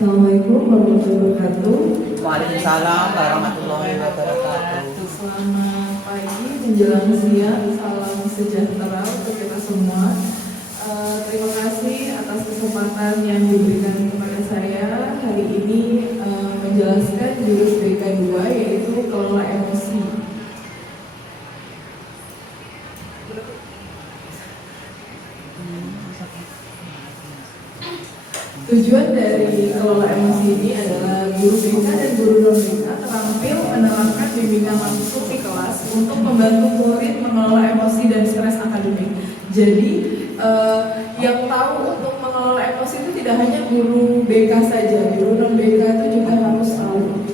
Assalamualaikum warahmatullahi wabarakatuh. Waalaikumsalam warahmatullahi wabarakatuh. Selamat pagi menjelang siang, salam sejahtera untuk kita semua. Terima kasih atas kesempatan yang diberikan kepada saya hari ini menjelaskan jurus BK2 yaitu kelola emosi. Tujuan dari kelola emosi ini adalah guru BK dan guru non BK terampil menerapkan bimbingan langsung di kelas untuk membantu murid mengelola emosi dan stres akademik. Jadi yang tahu untuk mengelola emosi itu tidak hanya guru BK saja, guru non BK itu juga harus tahu.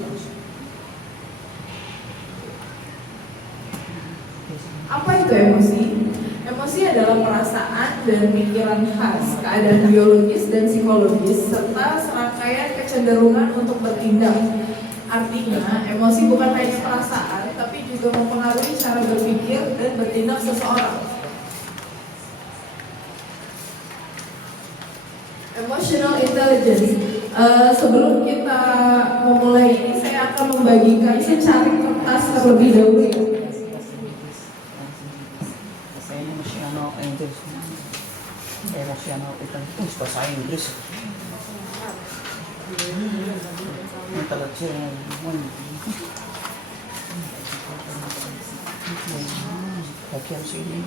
Apa itu emosi? Emosi adalah perasaan dan pikiran khas, keadaan biologis dan psikologis, serta serangkaian kecenderungan untuk bertindak. Artinya, emosi bukan hanya perasaan, tapi juga mempengaruhi cara berpikir dan bertindak seseorang. Emotional intelligence. Sebelum kita memulai ini, saya akan membagikan secari kertas terlebih dahulu ya. Emosional itu bahasa Inggris. Intelektual. Bagian sini.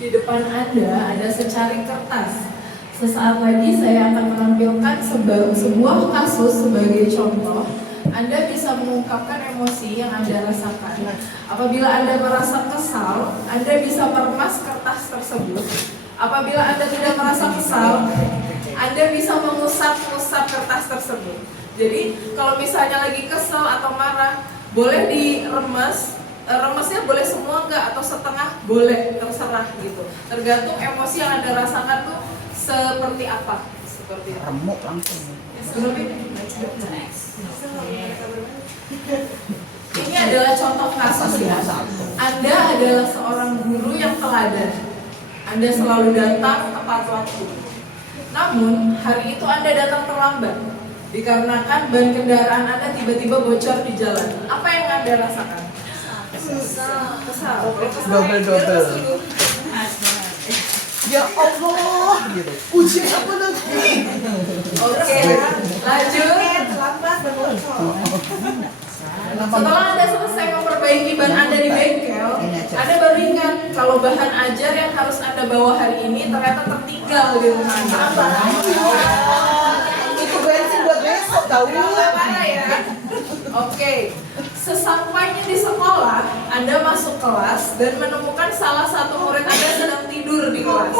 Di depan Anda ada secari kertas. Sesaat lagi saya akan menampilkan sebuah kasus sebagai contoh. Anda bisa mengungkapkan emosi yang Anda rasakan. Apabila Anda merasa kesal, Anda bisa meremas kertas tersebut. Apabila Anda tidak merasa kesal, Anda bisa mengusap-usap kertas tersebut. Jadi kalau misalnya lagi kesal atau marah, boleh diremas. Remesnya boleh semua enggak atau setengah boleh, terserah gitu. Tergantung emosi yang Anda rasakan tuh seperti apa. Seperti remuk langsung. Ini adalah contoh kasus ya. Anda adalah seorang guru yang teladan. Anda selalu datang tepat waktu. Namun hari itu Anda datang terlambat dikarenakan ban kendaraan Anda tiba-tiba bocor di jalan. Apa yang Anda rasakan? Kesal. Double. Ya Allah, gitu. Ujian apa lagi? Oke, lanjut. Setelah Anda selesai memperbaiki ban Anda di bengkel, Anda baru ingat kalau bahan ajar yang harus Anda bawa hari ini ternyata tertinggal di rumah Anda. Itu bensin buat besok tahu. Parah ya. Oke. Sesampainya di sekolah, Anda masuk kelas dan menemukan salah satu murid Anda sedang tidur di kelas.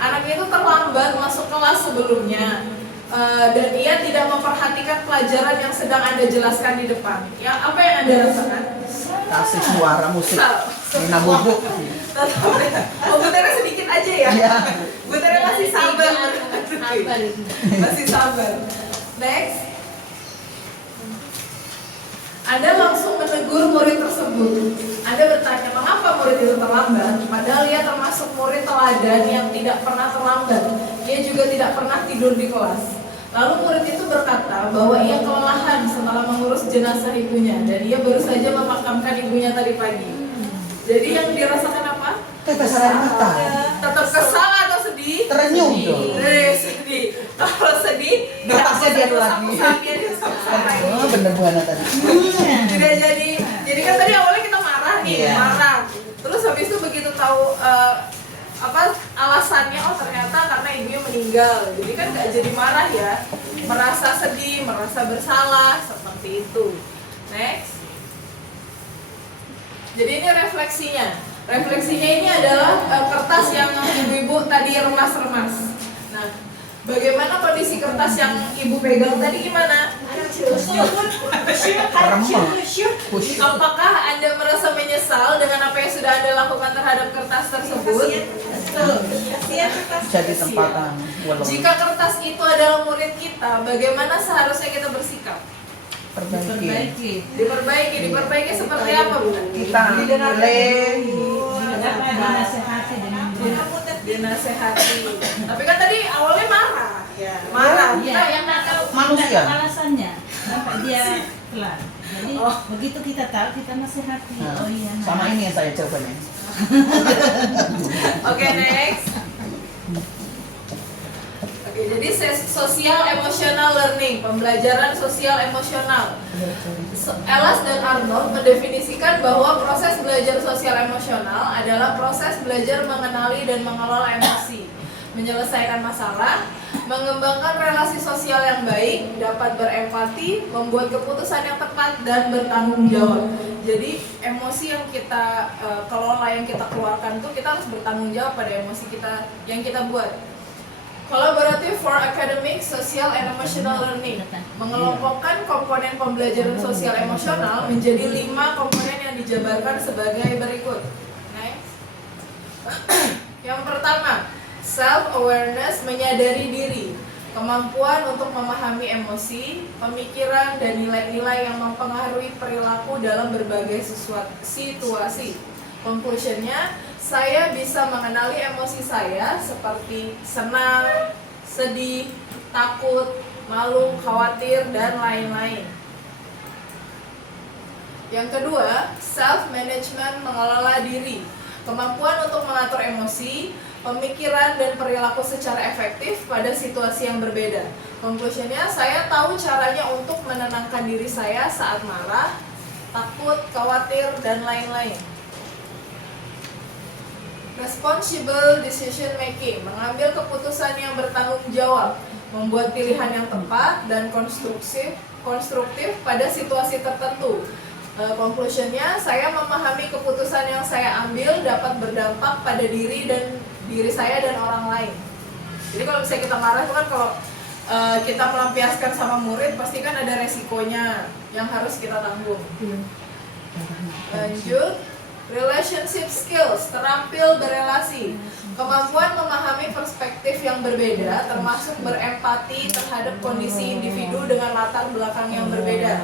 Anak itu terlambat masuk kelas sebelumnya dan ia tidak memperhatikan pelajaran yang sedang Anda jelaskan di depan. Ya, apa yang Anda rasakan? Kasih suara musik. Nina bubuk. Oh, Buternya sedikit aja ya? Iya. Buternya masih sabar. Masih sabar. Next. Anda langsung menegur murid tersebut. Anda bertanya, mengapa murid itu terlambat? Padahal ia termasuk murid teladan yang tidak pernah terlambat. Ia juga tidak pernah tidur di kelas. Lalu murid itu berkata bahwa ia kelelahan setelah mengurus jenazah ibunya dan ia baru saja memakamkan ibunya tadi pagi. Jadi yang dirasakan apa? Tetes air mata. Tetap kesal atau sedih? Terenyuh dong. Sedih. Kalau sedih, Napasnya dia lagi. Oh, bener Bu Hana tadi. Tidak jadi kan tadi awalnya kita marah nih, Iya. marah. Terus habis itu begitu tahu alasannya, oh ternyata karena ibunya meninggal. Jadi kan nggak jadi marah ya, merasa sedih, merasa bersalah seperti itu. Next. Jadi ini refleksinya. Refleksinya ini adalah kertas yang ibu-ibu tadi remas-remas. Nah, bagaimana kondisi kertas yang ibu pegang tadi gimana? Apakah Anda merasa menyesal dengan apa yang sudah Anda lakukan terhadap kertas tersebut? Jadi tempatan walau Jika kertas itu adalah murid kita, bagaimana seharusnya kita bersikap? perbaiki. Diperbaiki seperti apa, Bu? Kita boleh Dinasehati. Tapi kan tadi awalnya marah. Marah. Iya, yang nakal Manusia. alasannya sampai dia kelar. Jadi begitu kita tahu kita nasihati. Nah, Oh iya. sama ini yang saya jawabannya. Oke, next. Oke, jadi social emotional learning, pembelajaran sosial emosional. Ellis dan Arnold mendefinisikan bahwa proses belajar sosial emosional adalah proses belajar mengenali dan mengelola emosi, menyelesaikan masalah, mengembangkan relasi sosial yang baik, dapat berempati, membuat keputusan yang tepat, dan bertanggung jawab. Jadi emosi yang kita kelola, yang kita keluarkan itu kita harus bertanggung jawab pada emosi kita yang kita buat. Collaborative for academic, social, and emotional learning mengelompokkan komponen pembelajaran sosial emosional menjadi 5 komponen yang dijabarkan sebagai berikut. Next. Yang pertama, self-awareness, menyadari diri, kemampuan untuk memahami emosi, pemikiran, dan nilai-nilai yang mempengaruhi perilaku dalam berbagai situasi. Conclusionnya, saya bisa mengenali emosi saya seperti senang, sedih, takut, malu, khawatir, dan lain-lain. Yang kedua, self-management, mengelola diri, kemampuan untuk mengatur emosi, pemikiran, dan perilaku secara efektif pada situasi yang berbeda. Conclusionnya, saya tahu caranya untuk menenangkan diri saya saat marah, takut, khawatir, dan lain-lain. Responsible decision making, mengambil keputusan yang bertanggung jawab, membuat pilihan yang tepat dan konstruktif pada situasi tertentu. Conclusionnya, saya memahami keputusan yang saya ambil dapat berdampak pada diri saya dan orang lain. Jadi kalau misalnya kita marah itu kan kalau kita melampiaskan sama murid pasti kan ada resikonya yang harus kita tanggung. Lanjut. Relationship skills, terampil berelasi, kemampuan memahami perspektif yang berbeda, termasuk berempati terhadap kondisi individu dengan latar belakang yang berbeda.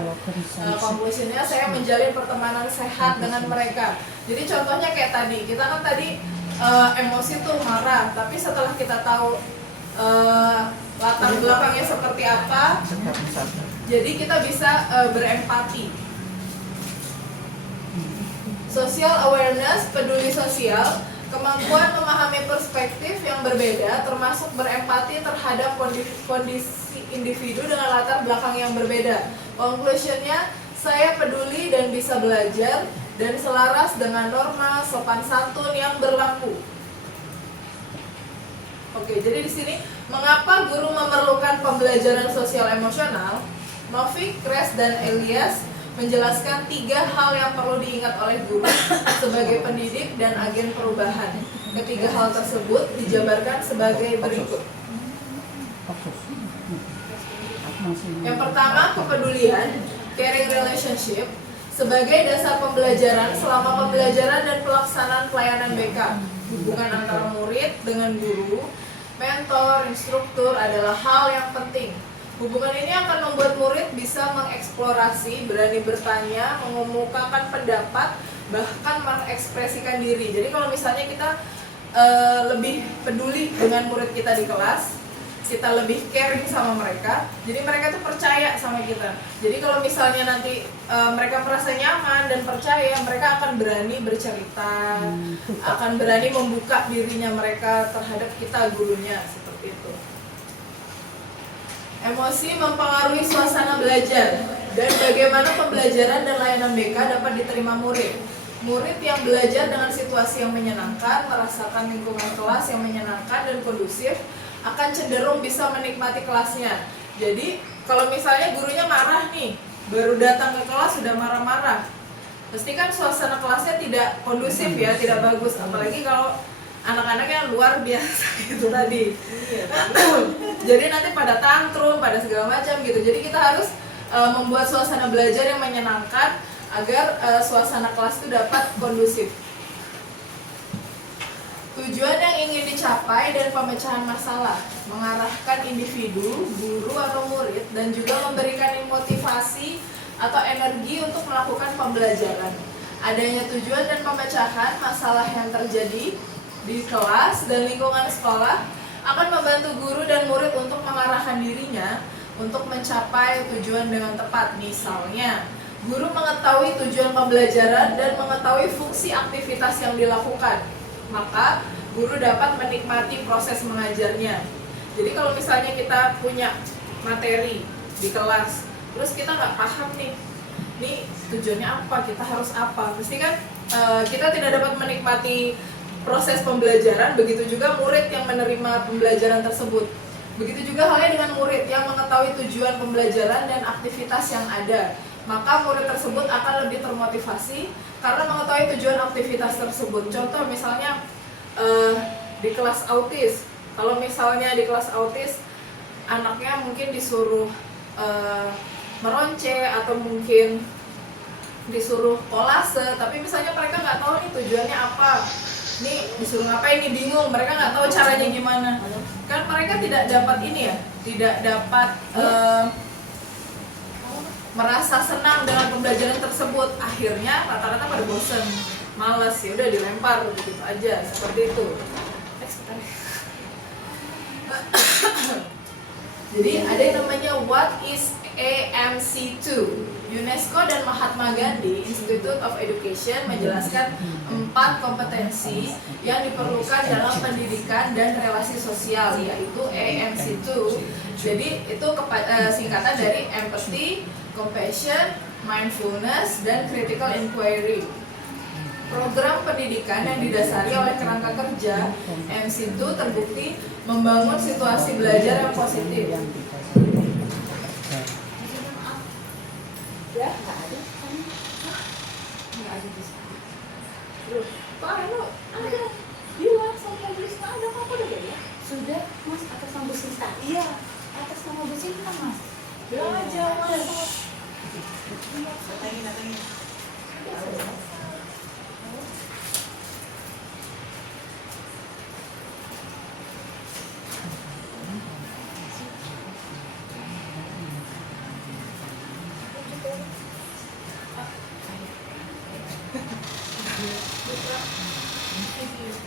Konklusinya, saya menjalin pertemanan sehat dengan mereka. Jadi contohnya kayak tadi, kita kan tadi emosi tuh marah, tapi setelah kita tahu latar belakangnya seperti apa, jadi kita bisa berempati. Social awareness, peduli sosial, kemampuan memahami perspektif yang berbeda, termasuk berempati terhadap kondisi individu dengan latar belakang yang berbeda. Conclusionnya, saya peduli dan bisa belajar dan selaras dengan norma sopan santun yang berlaku. Oke, jadi di sini mengapa guru memerlukan pembelajaran sosial emosional? Novik, Kres, dan Elias menjelaskan 3 hal yang perlu diingat oleh guru sebagai pendidik dan agen perubahan. Ketiga hal tersebut dijabarkan sebagai berikut. Yang pertama, kepedulian, caring relationship, sebagai dasar pembelajaran selama pembelajaran dan pelaksanaan pelayanan BK. Hubungan antara murid dengan guru, mentor, instruktur adalah hal yang penting. Hubungan ini akan membuat murid bisa mengeksplorasi, berani bertanya, mengemukakan pendapat, bahkan mengekspresikan diri. Jadi kalau misalnya kita lebih peduli dengan murid kita di kelas, kita lebih caring sama mereka, jadi mereka tuh percaya sama kita. Jadi kalau misalnya nanti mereka merasa nyaman dan percaya, mereka akan berani bercerita, akan berani membuka dirinya mereka terhadap kita, gurunya, seperti itu. Emosi mempengaruhi suasana belajar dan bagaimana pembelajaran dan layanan BK dapat diterima murid. Murid yang belajar dengan situasi yang menyenangkan, merasakan lingkungan kelas yang menyenangkan dan kondusif, akan cenderung bisa menikmati kelasnya. Jadi kalau misalnya gurunya marah nih, baru datang ke kelas sudah marah-marah, pasti kan suasana kelasnya tidak kondusif ya, tidak bagus. Apalagi kalau anak-anaknya luar biasa itu tadi. Jadi nanti pada tantrum, pada segala macam gitu. Jadi kita harus membuat suasana belajar yang menyenangkan agar suasana kelas itu dapat kondusif. Tujuan yang ingin dicapai dan pemecahan masalah, mengarahkan individu, guru atau murid, dan juga memberikan motivasi atau energi untuk melakukan pembelajaran. Adanya tujuan dan pemecahan masalah yang terjadi di kelas dan lingkungan sekolah akan membantu guru dan murid untuk mengarahkan dirinya untuk mencapai tujuan dengan tepat. Misalnya, guru mengetahui tujuan pembelajaran dan mengetahui fungsi aktivitas yang dilakukan, maka guru dapat menikmati proses mengajarnya. Jadi kalau misalnya kita punya materi di kelas, terus kita nggak paham nih tujuannya apa, kita harus apa, pasti kan kita tidak dapat menikmati proses pembelajaran. Begitu juga murid yang menerima pembelajaran tersebut. Begitu juga halnya dengan murid yang mengetahui tujuan pembelajaran dan aktivitas yang ada, maka murid tersebut akan lebih termotivasi karena mengetahui tujuan aktivitas tersebut. Contoh misalnya di kelas autis, kalau misalnya di kelas autis anaknya mungkin disuruh meronce atau mungkin disuruh kolase, tapi misalnya mereka nggak tahu nih tujuannya apa, nih disuruh ngapain, nih bingung, mereka nggak tahu caranya gimana, kan mereka tidak dapat tidak dapat merasa senang dengan pembelajaran tersebut. Akhirnya rata-rata pada bosen, males, ya udah dilempar begitu aja, seperti itu. Jadi ada yang namanya What is AMC2? UNESCO dan Mahatma Gandhi Institute of Education menjelaskan 4 kompetensi yang diperlukan dalam pendidikan dan relasi sosial, yaitu AMC2. Jadi itu singkatan dari empathy, compassion, mindfulness, dan critical inquiry. Program pendidikan yang didasari oleh kerangka kerja MC2 terbukti membangun situasi belajar yang positif. Ya, nggak ada kan? Nggak ada di sana. Loh, Pak Eno, ada bilang sama Bu Sinta ada apa udah ya? Sudah, Mas, atas nama Bu Sinta. Iya, Atas nama Bu Sinta, Mas. bilang aja Mas. Datangin.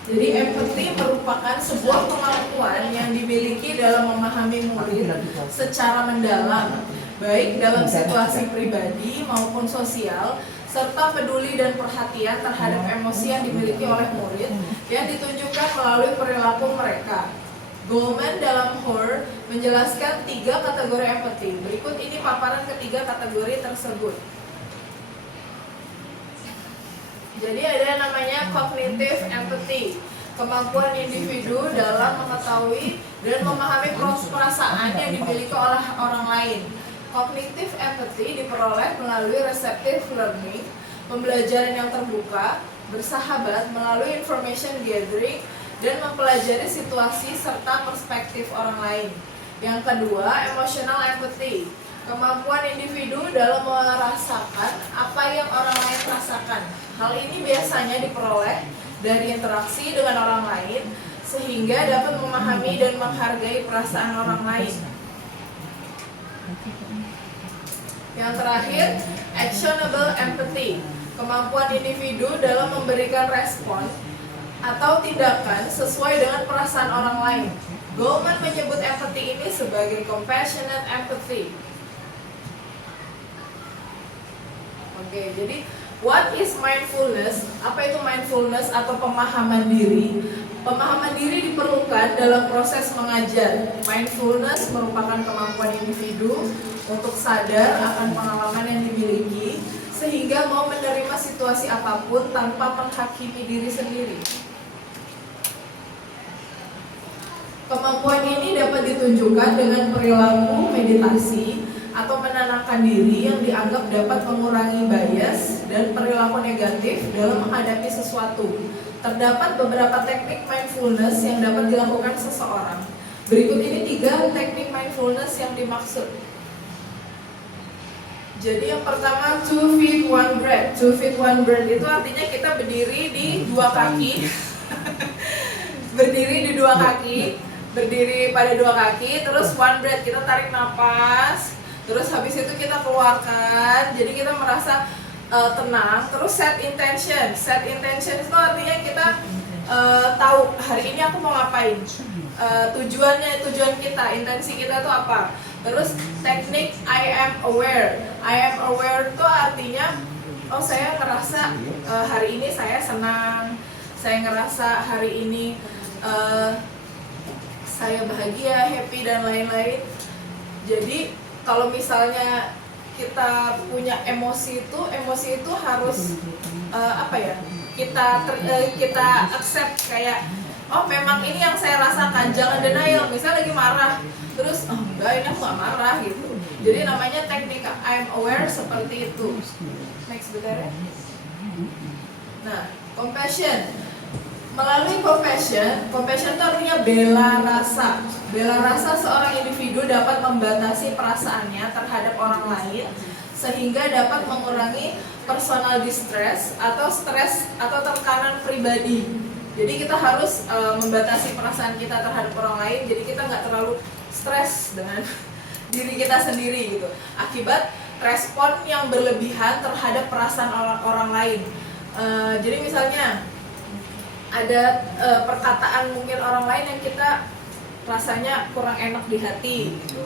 Jadi empati merupakan sebuah kemampuan yang dimiliki dalam memahami murid secara mendalam, baik dalam situasi pribadi maupun sosial, serta peduli dan perhatian terhadap emosi yang dimiliki oleh murid yang ditunjukkan melalui perilaku mereka. Goleman dalam HOR menjelaskan 3 kategori empati. Berikut ini paparan ketiga kategori tersebut. Jadi ada yang namanya cognitive empathy, kemampuan individu dalam mengetahui dan memahami perasaan yang dimiliki oleh orang lain. Cognitive empathy diperoleh melalui receptive learning, pembelajaran yang terbuka, bersahabat melalui information gathering, dan mempelajari situasi serta perspektif orang lain. Yang kedua, emotional empathy, kemampuan individu dalam merasakan apa yang orang lain rasakan. Hal ini biasanya diperoleh dari interaksi dengan orang lain sehingga dapat memahami dan menghargai perasaan orang lain. Yang terakhir, actionable empathy, kemampuan individu dalam memberikan respon atau tindakan sesuai dengan perasaan orang lain. Goleman menyebut empathy ini sebagai compassionate empathy. Oke, jadi what is mindfulness? Apa itu mindfulness atau pemahaman diri? Pemahaman diri diperlukan dalam proses mengajar. Mindfulness merupakan kemampuan individu untuk sadar akan pengalaman yang dimiliki sehingga mau menerima situasi apapun tanpa menghakimi diri sendiri. Kemampuan ini dapat ditunjukkan dengan perilaku meditasi atau menenangkan diri yang dianggap dapat mengurangi bias dan perilaku negatif dalam menghadapi sesuatu. Terdapat beberapa teknik mindfulness yang dapat dilakukan seseorang. Berikut ini 3 teknik mindfulness yang dimaksud. Jadi yang pertama 2 feet 1 breath. 2 feet 1 breath itu artinya kita berdiri di 2 kaki berdiri di dua kaki, berdiri pada dua kaki, terus one breath, kita tarik napas, terus habis itu kita keluarkan, jadi kita merasa tenang. Terus set intention itu artinya kita tahu hari ini aku mau ngapain, tujuan kita, intensi kita itu apa. Terus teknik I am aware itu artinya oh saya ngerasa hari ini saya senang, saya ngerasa hari ini saya bahagia, happy dan lain-lain. Jadi kalau misalnya kita punya emosi itu harus kita accept kayak oh memang ini yang saya rasakan, jangan denial. Misalnya lagi marah terus oh enggak ini aku gak marah gitu. Jadi namanya teknik I'm aware seperti itu. Next bentar ya. Nah, compassion. Melalui compassion itu artinya bela rasa seorang individu dapat membatasi perasaannya terhadap orang lain sehingga dapat mengurangi personal distress atau stres atau tekanan pribadi. Jadi kita harus membatasi perasaan kita terhadap orang lain, jadi kita nggak terlalu stres dengan diri kita sendiri gitu akibat respon yang berlebihan terhadap perasaan orang lain. Jadi misalnya ada perkataan mungkin orang lain yang kita rasanya kurang enak di hati gitu.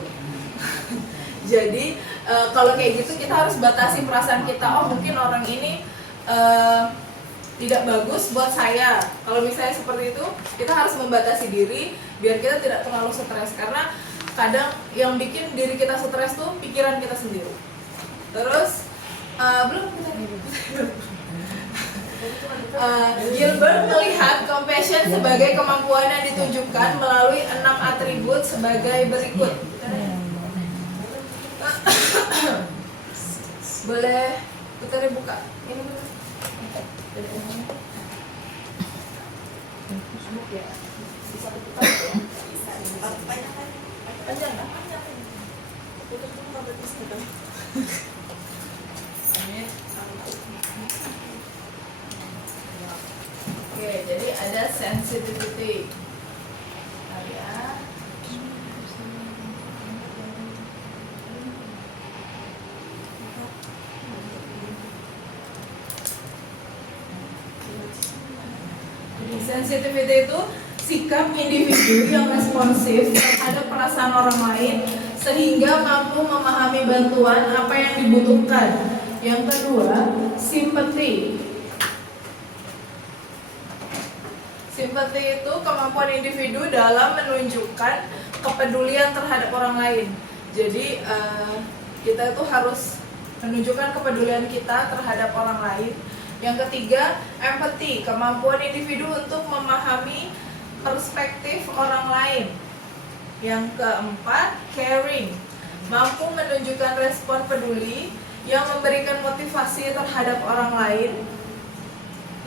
Jadi kalau kayak gitu kita harus batasi perasaan kita. Oh mungkin orang ini tidak bagus buat saya. Kalau misalnya seperti itu, kita harus membatasi diri biar kita tidak terlalu stres, karena kadang yang bikin diri kita stres tuh pikiran kita sendiri. Terus Gilbert melihat compassion sebagai kemampuan yang ditunjukkan melalui 6 atribut sebagai berikut. Boleh Putri buka ini dulu. Ya, bisa dibuka ya. Panjang nggak? Tutup dulu berarti sedang. Oke, jadi ada sensitivity. Ya. Sensitivity itu sikap individu yang responsif terhadap perasaan orang lain sehingga mampu memahami bantuan apa yang dibutuhkan. Yang kedua, sympathy. Sympathy itu kemampuan individu dalam menunjukkan kepedulian terhadap orang lain. Jadi kita itu harus menunjukkan kepedulian kita terhadap orang lain. Yang ketiga, empathy, kemampuan individu untuk memahami perspektif orang lain. Yang keempat, caring, mampu menunjukkan respon peduli yang memberikan motivasi terhadap orang lain.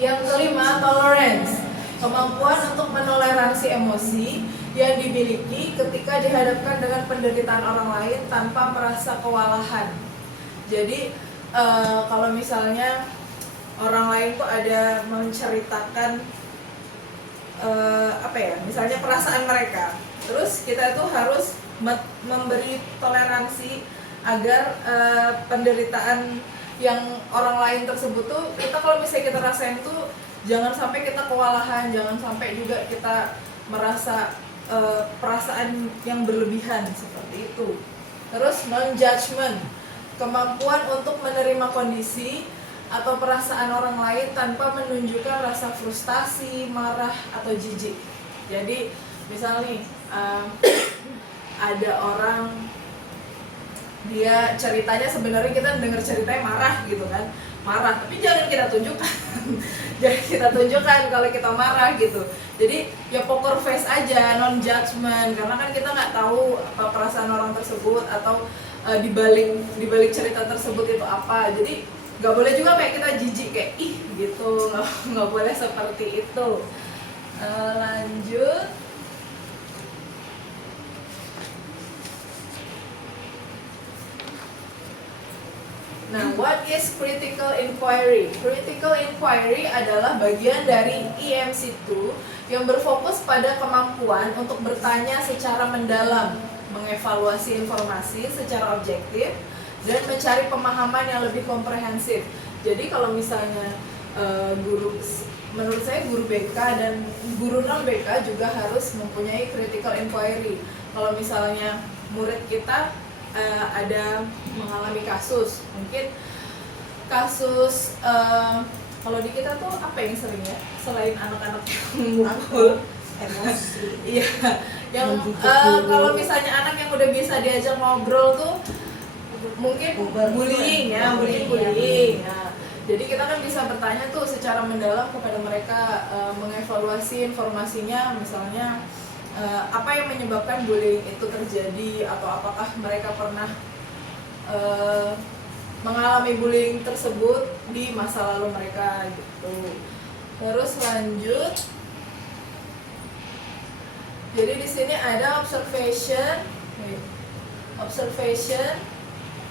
Yang kelima, tolerance, kemampuan untuk menoleransi emosi yang dimiliki ketika dihadapkan dengan penderitaan orang lain tanpa merasa kewalahan. Jadi kalau misalnya orang lain tuh ada menceritakan misalnya perasaan mereka, terus kita tuh harus memberi toleransi agar penderitaan yang orang lain tersebut tuh kita kalau misalnya kita rasain tuh jangan sampai kita kewalahan, jangan sampai juga kita merasa perasaan yang berlebihan seperti itu. Terus non-judgment, kemampuan untuk menerima kondisi atau perasaan orang lain tanpa menunjukkan rasa frustasi, marah, atau jijik. Jadi misalnya nih ada orang dia ceritanya sebenarnya kita dengar ceritanya marah gitu kan, marah, tapi jangan kita tunjukkan jangan kita tunjukkan kalau kita marah gitu. Jadi ya poker face aja, non judgment, karena kan kita nggak tahu apa perasaan orang tersebut atau dibalik cerita tersebut itu apa. Jadi nggak boleh juga kayak kita jijik kayak ih gitu, nggak boleh seperti itu. Lanjut. Nah, what is critical inquiry? Critical inquiry adalah bagian dari EMC2 yang berfokus pada kemampuan untuk bertanya secara mendalam, mengevaluasi informasi secara objektif, dan mencari pemahaman yang lebih komprehensif. Jadi kalau misalnya menurut saya guru BK dan guru non BK juga harus mempunyai critical inquiry. Kalau misalnya murid kita ada mengalami kasus, mungkin kasus kalau di kita tuh apa yang sering ya, selain anak-anak yang mukul, Emosi. iya, yang kalau misalnya anak yang udah bisa diajak ngobrol tuh mungkin bullying ya, bullying. Nah, jadi kita kan bisa bertanya tuh secara mendalam kepada mereka, mengevaluasi informasinya, misalnya apa yang menyebabkan bullying itu terjadi, atau apakah mereka pernah mengalami bullying tersebut di masa lalu mereka gitu. Terus lanjut. Jadi di sini ada observation.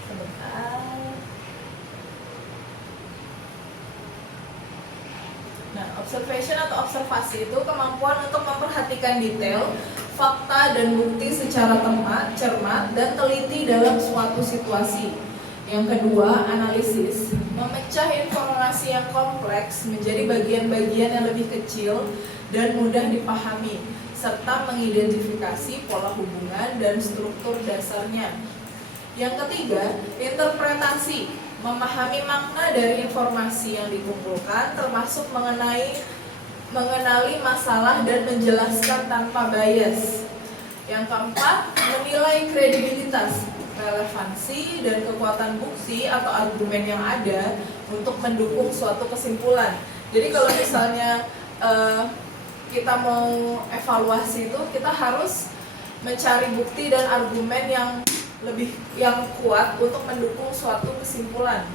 Sebentar. Nah, observation atau observasi itu kemampuan untuk memperhatikan detail, fakta dan bukti secara cermat dan teliti dalam suatu situasi. Yang kedua, analisis, memecah informasi yang kompleks menjadi bagian-bagian yang lebih kecil dan mudah dipahami, serta mengidentifikasi pola hubungan dan struktur dasarnya. Yang ketiga, interpretasi, memahami makna dari informasi yang dikumpulkan, termasuk mengenali masalah dan menjelaskan tanpa bias. Yang keempat, menilai kredibilitas, relevansi dan kekuatan bukti atau argumen yang ada untuk mendukung suatu kesimpulan. Jadi kalau misalnya kita mau evaluasi itu, kita harus mencari bukti dan argumen yang kuat untuk mendukung suatu kesimpulan.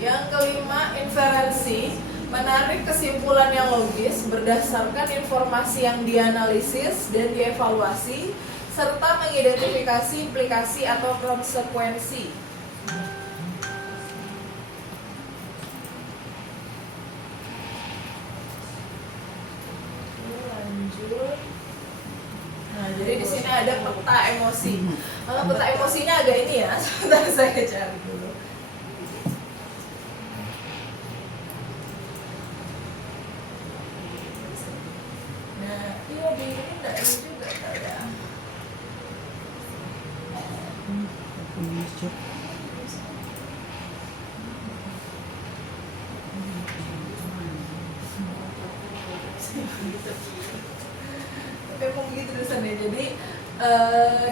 Yang kelima, inferensi, menarik kesimpulan yang logis berdasarkan informasi yang dianalisis dan dievaluasi, serta mengidentifikasi implikasi atau konsekuensi. Lanjut. Nah, jadi di sini ada peta emosi. Peta emosinya agak ini ya. Sebentar saya cari dulu. Nah, iya di ini enggak ini juga ada. Memang begitu tulisannya. Jadi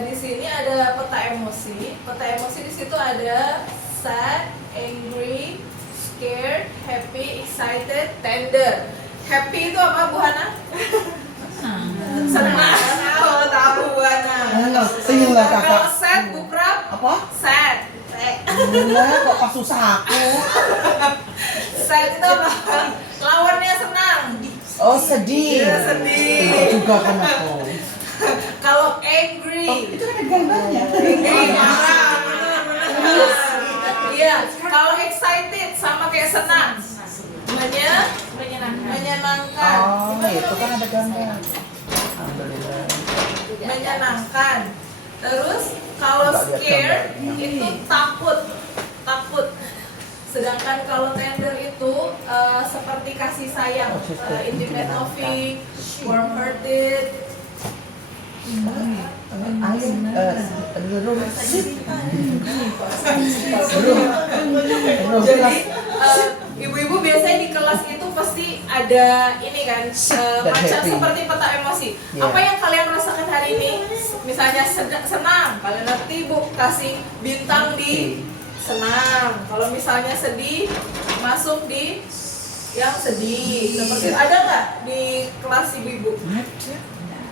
di sini ada peta emosi. Peta emosi di situ ada sad, angry, scared, happy, excited, tender. Happy itu apa, Bu Hana? Senang. Oh, tahu Bu Hana. Ngerti nggak kakak? Kalau sad, Bu Prab? Apa? Sad. Enggak, kok pas susah aku. Sad itu apa? Lawannya senang. Oh, sedih. Iya, sedih. Itu juga kan aku. Kalau angry. Oh, itu kan ada gambarnya. Angry, marah. Benar. Iya, kalau excited sama kayak senang. Menyenangkan. Oh, itu kan ada gambar. Alhamdulillah. Menyenangkan. Terus kalau scared itu takut. Sedangkan kalau tender itu seperti kasih sayang, intimate loving, warm hearted. Jadi ibu-ibu biasanya di kelas itu pasti ada ini kan, macam seperti peta emosi. Apa yang kalian rasakan hari ini? Misalnya senang, kalian nanti Bu kasih bintang di senang. Kalau misalnya sedih, masuk di yang sedih. Seperti ada nggak di kelas ibu-ibu?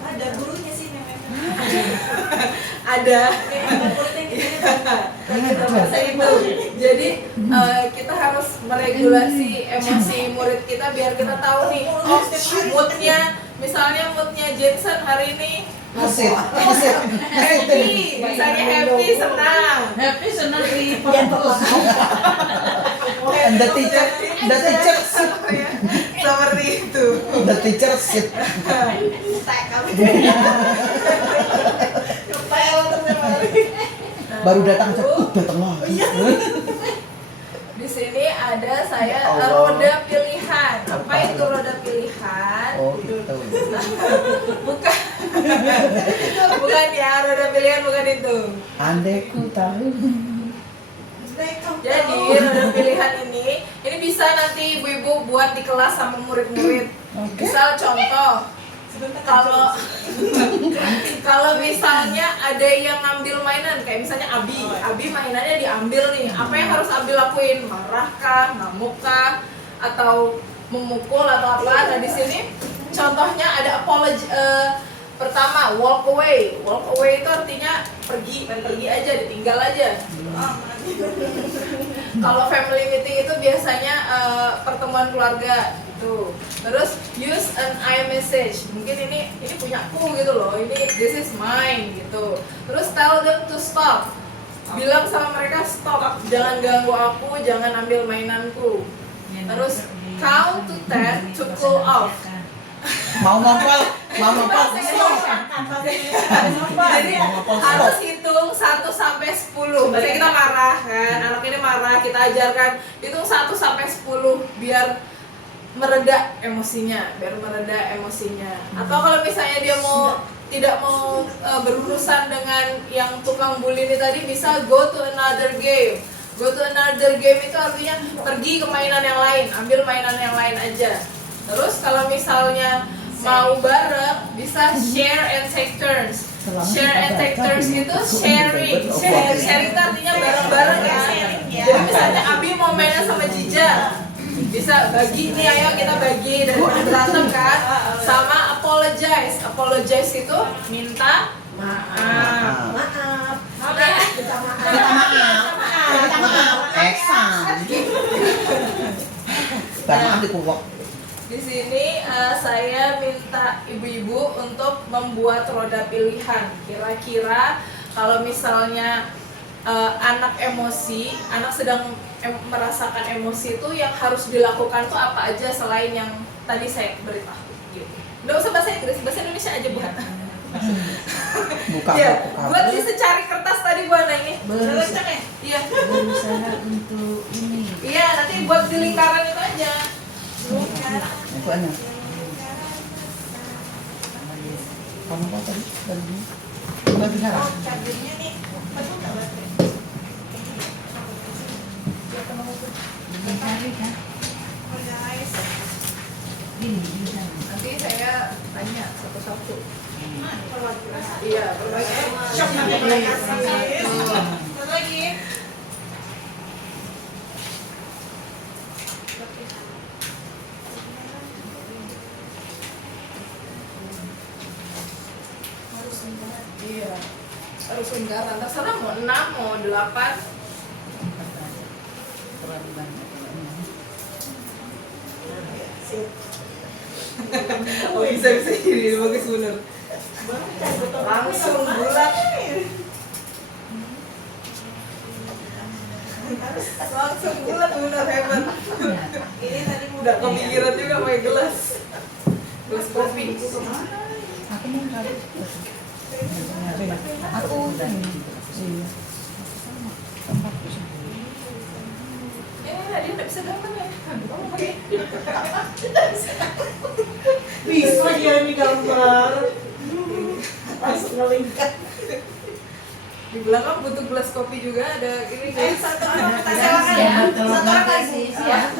Ada gurunya sih memang. Ada. Jadi kita harus meregulasi emosi murid kita biar kita tahu nih, oh moodnya, misalnya moodnya Jensen hari ini happy, misalnya happy senang. Happy senang di perut. The teacher Seperti itu. The teacher shit. Baru datang aja, datang lagi. Di sini ada saya Ya Allah. roda pilihan. Apa itu roda pilihan? Oh gitu. Bukan. Bukan ya, roda pilihan bukan itu. Andai ku tahu. Jadi roda pilihan ini bisa nanti ibu-ibu buat di kelas sama murid-murid. Misal contoh, kalau misalnya ada yang ngambil mainan, kayak misalnya Abi mainannya diambil nih, apa yang harus Abi lakuin? Marah kah, ngamuk kah, atau memukul atau apa? Nah di sini contohnya ada apology. Pertama, walk away. Walk away itu artinya pergi aja, ditinggal aja. Kalau family meeting itu biasanya pertemuan keluarga gitu. Terus use an I message. Mungkin ini punyaku gitu loh. Ini this is mine gitu. Terus tell them to stop. Bilang sama mereka stop. Jangan ganggu aku, jangan ambil mainanku. Terus count to 10 to cool off. Mau ngopol. Jadi harus hitung 1 sampai 10. Misalnya kita marah kan, anak ini marah, kita ajarkan hitung 1 sampai 10 biar mereda emosinya, Atau kalau misalnya dia tidak mau berurusan dengan yang tukang bully ini tadi, bisa go to another game. Go to another game itu artinya pergi ke mainan yang lain, ambil mainan yang lain aja. Terus kalau misalnya mau bareng, bisa share and take turns. Share and take turns itu sharing. Sharing itu artinya bareng-bareng ya. Jadi misalnya Abi mau mainan sama Jija, bisa bagi nih, ayo kita bagi daripada berantem kan. Sama apologize. Apologize itu minta maaf. Minta maaf. Eksan. Maaf dikuwak. Di sini saya minta ibu-ibu untuk membuat roda pilihan. Kira-kira kalau misalnya anak emosi, anak sedang merasakan emosi itu yang harus dilakukan tuh apa aja selain yang tadi saya beritahu. Gitu. Nggak usah bahasa Inggris, bahasa Indonesia aja buat. Buka. Ya, buat di secari kertas tadi buat ini. Iya. Berusaha untuk ini. Iya, nanti buat di lingkaran itu aja. Itu aja. Kamu apa tadi? Udah bicara. Mencari kan? Ini bisa. Nanti saya tanya satu-satu. Iya, berbagai. Lagi. Iya, harus lingkaran. Terserah mau 6, mau 8. Terlalu banyak. Oh bisa ini bagus bener. Langsung bulat. Langsung bulat bener, hebat. Ini tadi udah kepikiran juga pakai gelas. Gelas kopi. Aku mau cari. Aku iya. Dia nggak bisa gambar ya. Kamu pakai. Bisa dia ini gambar pas ngelingkat. Di belakang butuh gelas kopi juga ada ini guys. Satu orang kita Ya, sewakan ya. kalau Satu nggak orang lagi. kasih, siap.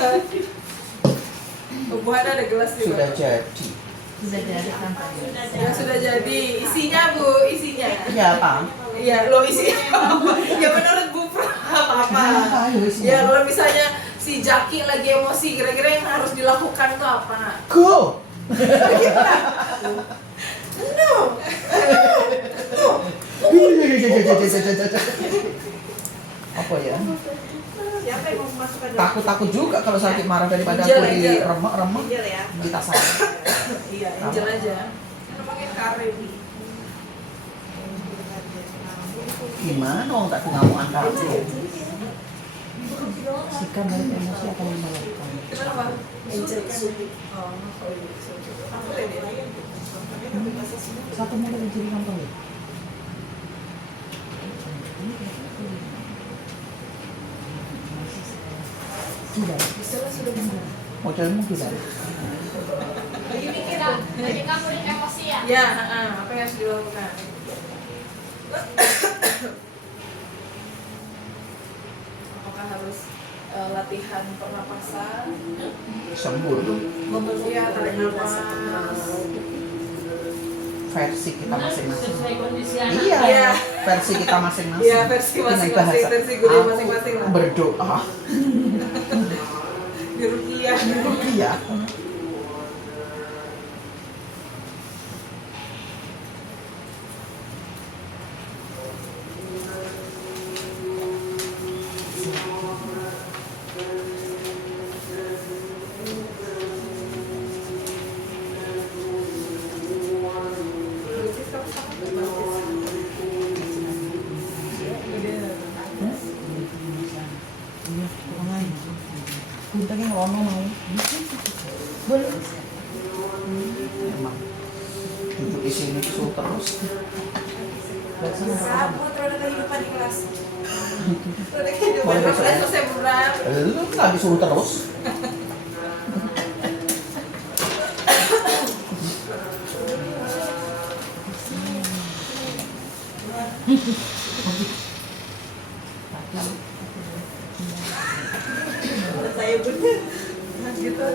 Buahnya ada gelas juga. Sudah jadi. Sudah jadi kantor. Ya sudah jadi. Isinya Bu, isinya. Iya, apa? Iya, lo isinya apa? Ya menurut Bu Pro apa-apa. Ayo isinya. Ya kalau misalnya si Jaki lagi emosi, kira-kira yang harus dilakukan tuh apa? Go. Apa ya? Siapa yang mau masukkan Takut juga kalau sakit marah daripada Angel, aku di Angel. remek-remek Angel ya? kita sakit. Iya, Angel aja. Namanya Karim. Gimana dong tak ngamuan kamu? Sikap dari emosi akan membalikkan. Kenapa? Angel kan. Oh, aku pede. Satu mulai jadi gampang ya. Tidak. Bisa lah, sudah bisa. Modelmu tidak. Lagi pikiran, lagi ngamurin emosi ya. Ya, apa yang harus dilakukan? Apakah harus latihan pernapasan? Sembur. Iya, tarik nafas. Versi kita masing-masing. Sesuai kondisi anak. Iya. Iya. Versi kita masing-masing. Iya, versi Dengan masing-masing, bahasa, versi guru aku masing-masing lah. Berdoa. Di rukiah. Iya. Iya, kurang lain. Kuntangnya ngono mau. Boleh. Emang duduk di sini disuruh terus. Sabut roda kehidupan di kelas. Roda Boleh kehidupan besok ya? selesai berat. Lu nggak disuruh terus. Saya bener. Gitu.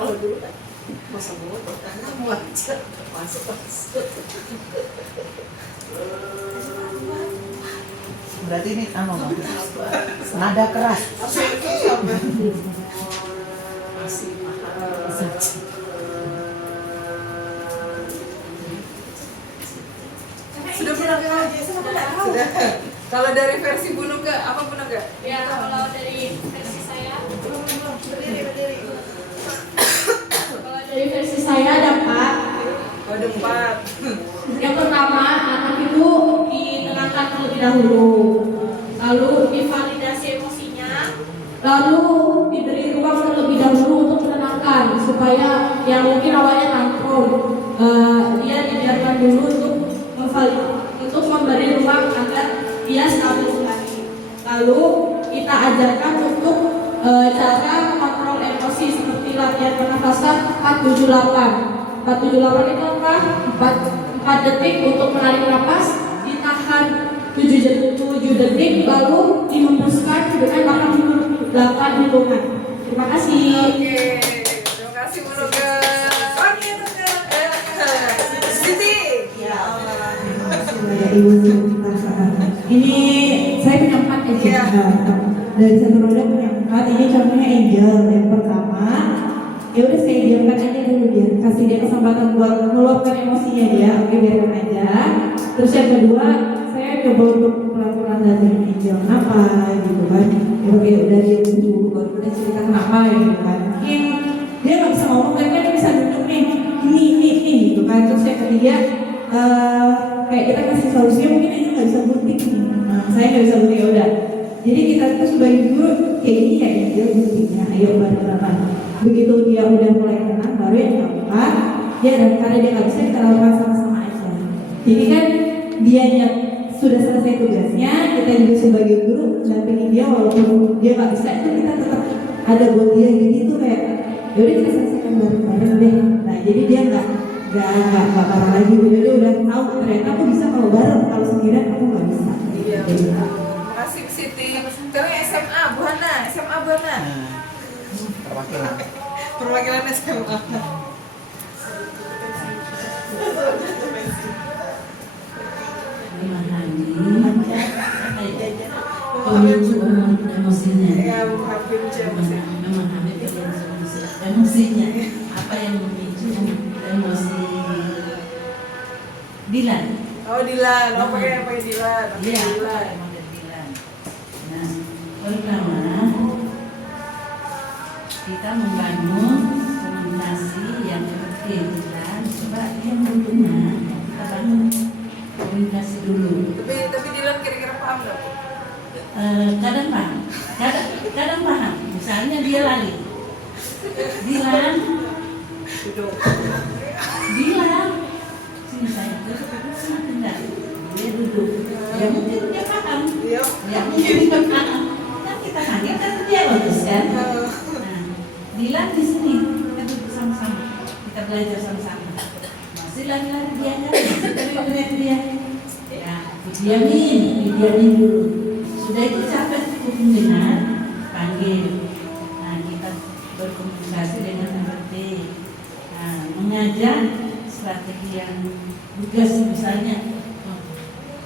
Kalau dulu kan masa bodoh karena wajar masuk. Berarti ini nada keras. Masih mahal. Sudah pernah ke Sudah. Kalau dari versi Bu Nuga, apa Bu Nuga? Ya, kalau dari versi saya, Berdiri. kalau dari versi saya ada 4. Oh, ada 4. Yang pertama, anak itu ditenangkan terlebih dahulu, lalu divalidasi emosinya, lalu diberi ruang terlebih dahulu untuk menenangkan supaya yang mungkin awalnya tantrum, dia dibiarkan dulu untuk memberi ruang agar dia stabil lagi. Lalu kita ajarkan untuk cara mengontrol emosi seperti latihan pernafasan 478. 478 itu apa? 4 detik untuk menarik napas, ditahan 7 detik, lalu dihembuskan dengan 8 hitungan. Terima kasih. Oke, terima kasih Bu Nuga. Oke, Nuga. Siti. Ya Allah. Ini saya punya 4 ya. Iya. Dari satu roda punya 4. Ini contohnya Angel. Yang pertama, ya udah saya diamkan aja dulu dia, kasih dia kesempatan buat meluapkan emosinya dia. Oke, biarkan aja. Terus yang kedua, saya coba untuk pelan-pelan datangin Angel kenapa gitu kan. Ya oke, udah dia dulu baru kita cerita kenapa gitu kan. Mungkin dia nggak bisa ngomong kan, dia bisa duduk nih, ini gitu kan. Terus yang ketiga, kayak kita kasih solusinya mungkin aja nggak bisa gunting nih. Saya nggak bisa gunting, ya udah. Jadi kita tuh sebagai guru kayak gini ya Angel guntingnya, ayo bareng-bareng. Begitu dia udah mulai tenang, baru yang keempat, ya dan karena dia nggak bisa kita lakukan sama-sama aja. Jadi kan dia yang sudah selesai tugasnya, kita juga sebagai guru dampingin dia walaupun dia nggak bisa, itu kita tetap ada buat dia. Jadi itu kayak yaudah kita selesaikan bareng-bareng deh. Nah jadi dia nggak parah lagi, dia udah tahu ternyata aku bisa kalau bareng, kalau sendirian aku nggak bisa. Iya. Jadi, Terima kasih Bu Siti. Sekarang SMA Bu Hana, SMA Bu Hana. Perwakilan. Perwakilan SMA. Emosinya, Ya, Bu Hafim Cemsi. memang Habib emosinya, apa yang memicu emosi Dilan. Oh Dilan, pakai Dilan. Oke, Iya, Dilan. model Dilan. Nah, pertama kita membangun komunikasi yang seperti Dilan. Coba yang dulunya kita bangun komunikasi dulu. Tapi Dilan kira-kira paham nggak Bu? Kadang paham, kadang paham. Misalnya dia lari, Dilan, sini saya tidak, dia duduk. Ya mungkin dia paham, Iya. ya mungkin dia paham. Kan kita panggil kan dia bagus kan. Nah, Dilan di sini kita duduk sama-sama, kita belajar sama-sama. Masih lari-lari dia kan, teriak dia. Ya, didiamin dulu. Sudah itu capek cukup mendengar, panggil. Nah, kita berkomunikasi dengan seperti mengajar strategi yang lugas misalnya.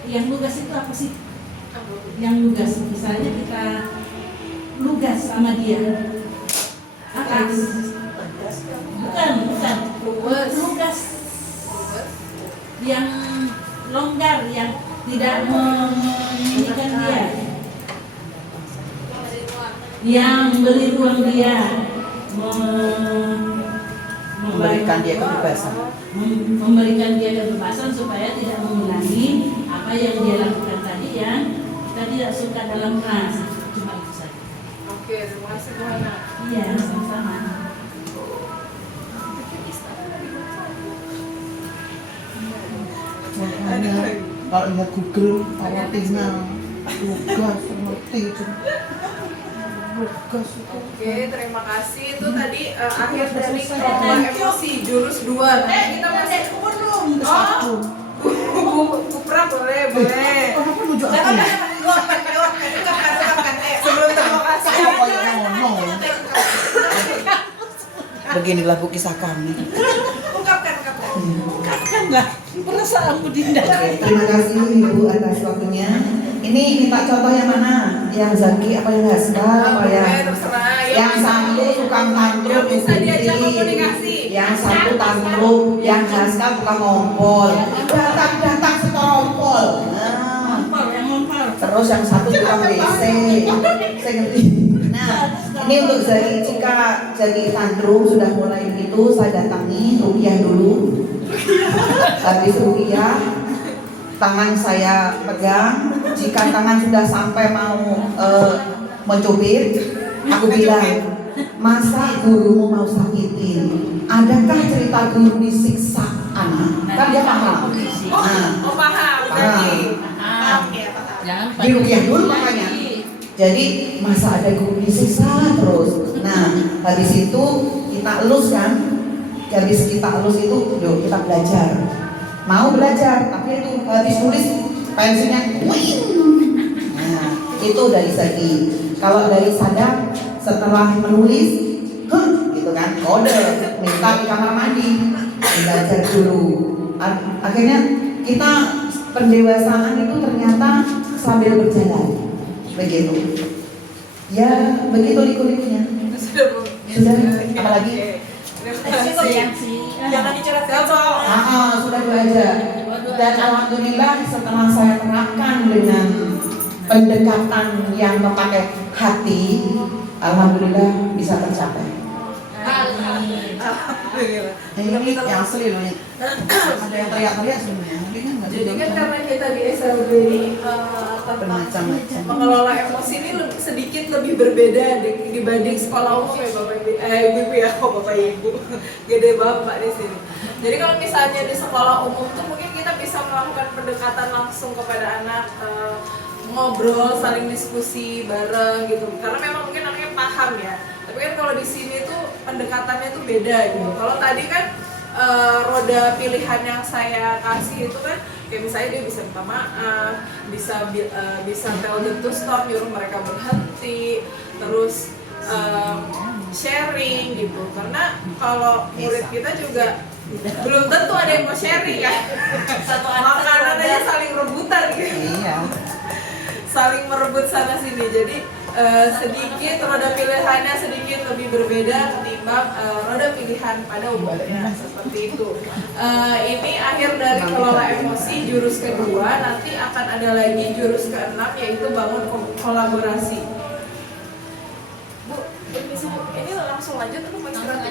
Yang lugas itu apa sih? Yang lugas misalnya kita lugas sama dia. Apa? Bukan. Lugas. Yang longgar, yang tidak menginginkan dia, yang beri ruang dia, Memberikan dia kebebasan. memberikan dia kebebasan supaya tidak mengulangi apa yang dia lakukan tadi yang kita tidak suka dalam kelas. Cuma itu saja. Oke, terima kasih Bu Hana. Iya, sama-sama. Makanya kalau lihat Google artinya tugas seperti itu. Tugas itu. Oke, terima kasih. Itu tadi akhir dari kelompok emosi jurus 2. Nah, kita masih belum. Oh, Kupra boleh. Kenapa nunjuk aku? Sebelum terima kasih. Siapa yang ngomong? Beginilah bu kisah kami. Ungkapkan. Ungkapkanlah perasaanmu Dinda. Terima kasih Ibu atas waktunya. Ini minta contoh yang mana? Yang Zaki apa yang Haska? Apa yang Terserah. yang satu tukang tantrum Yang bisa diajak Ibu. komunikasi. Yang satu tantrum, yang Haska tukang ngompol. Datang setorompol. Nah, Yang ngompol. terus yang satu tukang WC. Saya ngerti. Nah, ini untuk Zaki, jika Zaki tantrum sudah mulai begitu, saya datangi rupiah dulu. Habis rupiah, tangan saya pegang. Jika tangan sudah sampai mau mencubit, aku bilang, masa gurumu mau sakitin? Adakah cerita guru disiksa anak? Kan dia paham. Nah, Paham. Berarti. Jangan di rupiah dulu makanya. Jadi masa ada guru disiksa terus. Nah, habis itu kita elus kan. Habis kita elus itu, yuk kita belajar. Mau belajar, tapi itu habis tulis pensilnya wing. Nah, itu dari Zaki. Kalau dari Sadam setelah menulis, gitu kan, kode minta di kamar mandi, belajar dulu. Akhirnya kita pendewasaan itu ternyata sambil berjalan, begitu. Ya, begitu liku-likunya. Sudah, apalagi? Jangan diceritakan. Sudah dua aja. Dan alhamdulillah setelah saya terapkan dengan pendekatan yang memakai hati, alhamdulillah bisa tercapai. Ini yang asli loh. Ada yang teriak-teriak sebenarnya. Jadi kan karena kita di SLB ini tentang mengelola emosi ini sedikit lebih berbeda dibanding sekolah umum ya Bapak Ibu ya, Bapak Ibu, gede Bapak di sini. Jadi kalau misalnya di sekolah umum tuh mungkin kita bisa melakukan pendekatan langsung kepada anak, ngobrol, saling diskusi bareng gitu. Karena memang mungkin anaknya paham ya. Tapi kan kalau di sini tuh pendekatannya tuh beda gitu. Kalau tadi kan roda pilihan yang saya kasih itu kan kayak misalnya dia bisa minta maaf, bisa tell them to stop, nyuruh mereka berhenti, terus sharing gitu. Karena kalau murid kita juga belum tentu ada yang mau sharing kan. Satu makanan aja saling rebutan gitu. Iya. Saling merebut sana sini. Jadi sedikit roda pilihannya sedikit lebih berbeda ketimbang roda pilihan pada umumnya seperti itu. Ini akhir dari kelola emosi jurus kedua. Nanti akan ada lagi jurus keenam yaitu bangun kolaborasi. Bu, ini langsung lanjut atau mau istirahat?